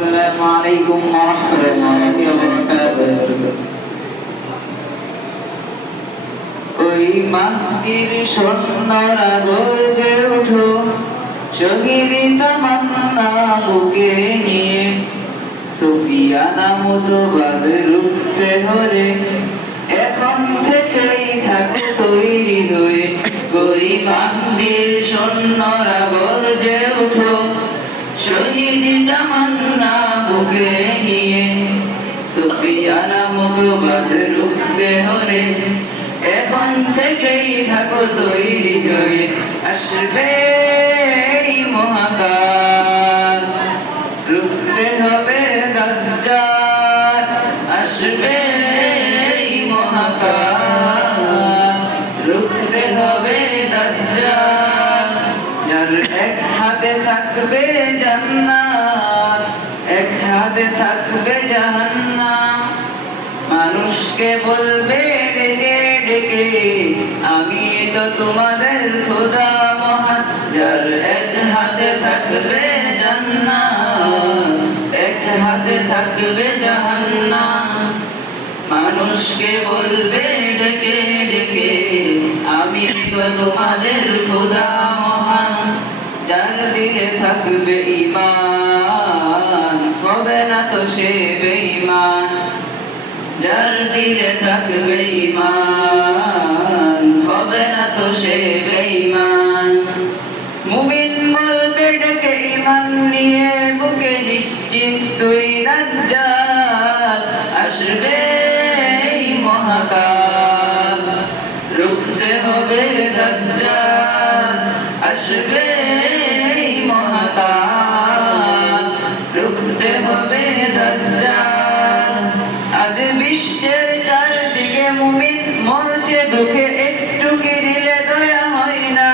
আসসালামু আলাইকুম ওয়া রাহমাতুল্লাহি ওয়া বারাকাতুহু। ওই মাহদির স্বর্ণরা গর্জে ওঠো, শহীদ তামান্না বুকে নিয়ে, সুফিয়ানা মতবাদ রুখতে হলে এখন থেকেই থাকো তৈরি হয়ে। ওই মাহদির স্বর্ণরা গর্জে ওঠো, শহীদ তামান্না বুকে নিয়ে, সুফিয়ানা মতবাদ রুখতে হলে এখন থেকেই থাকো তৈরি হয়ে। আসবে মহাকাল, রুখতে হবে দাজ্জাল। আসবে মহাকাল, রুখতে হবে দাজ্জাল। যার এক হাতে থাকবে জান্নাত, এক হাতে থাকবে জাহান্নাম। মানুষকে বলবে ডেকে ডেকে, আমি তো তোমাদের খোদা মহান। যার এক হাতে থাকবে জান্নাত, এক হাতে থাকবে জাহান্নাম। মানুষকে বলবে ডেকে ডেকে, আমি তো তোমাদের খোদা মহান। যার দিলে থাকবে ঈমান, হবে না তো সে বেঈমান। যার দিলে থাকবে ঈমান, হবে না তো সে বেঈমান। মুমিন বলবে ডেকে ঈমান নিয়ে বুকে নিশ্চিন্তই দাজ্জাল। আসবে মহাকাল, রুখতে হবে দাজ্জাল। আসবে মহাকাল, রুখতে হবে দাজ্জাল। আজ বিশ্বের চারদিকে মুমিন মরছে দুঃখে, একটু কি দিলে দয়া হয় না?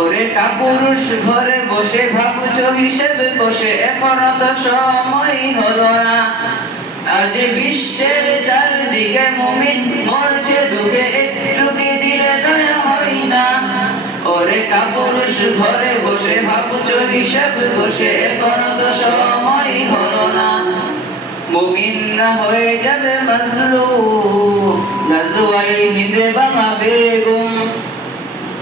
ওরে কাপুরুষ ঘরে বসে ভাবছো হিসেবে বসে, এখনো তো সময় হলো না। আজ বিশ্বের চারদিকে মুমিন মরছে দুঃখে, একটু কি দিলে দয়া হয় না? ওরে কাপুরুষ ঘরে বসে ভাবছো হিসেব বসে, এখনো তো সময় হলো না। মুমিনরা হয়ে যাবে মাজলুম, গাজওয়ায়ে হিন্দে বাংলা বেগম।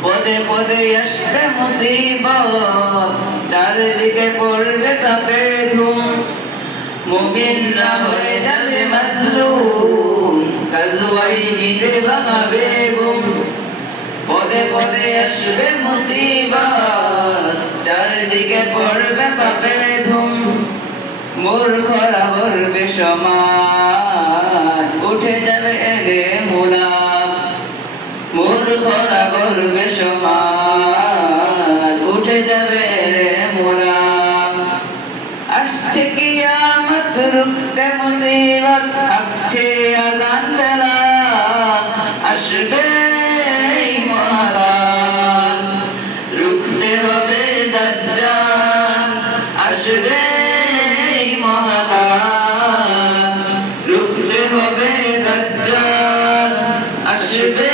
পদে পদে আসবে মুসিবত, চারিদিকে পড়বে পাপের ধুম। মুমিনরা হয়ে যাবে মাজলুম, গাজওয়ায়ে হিন্দে বাংলা বেগম। পদে পদে আসবে মুসিবত, চারিদিকে পড়বে পাপের ধুম। মূর্খরা গর্বে সমাজ, উঠে যাবে এলে মুনাফ। মূর্খরা গর্বে সমাজ, উঠে যাবে এলে মুনাফ। আসছে কিয়ামত, রুখতে মুসিবত, আসছে আযান বেলাল। আসবে মহাকাল, রুখতে হবে দাজ্জাল। আসবে মহাকাল, রুখতে হবে দাজ্জাল। আসবে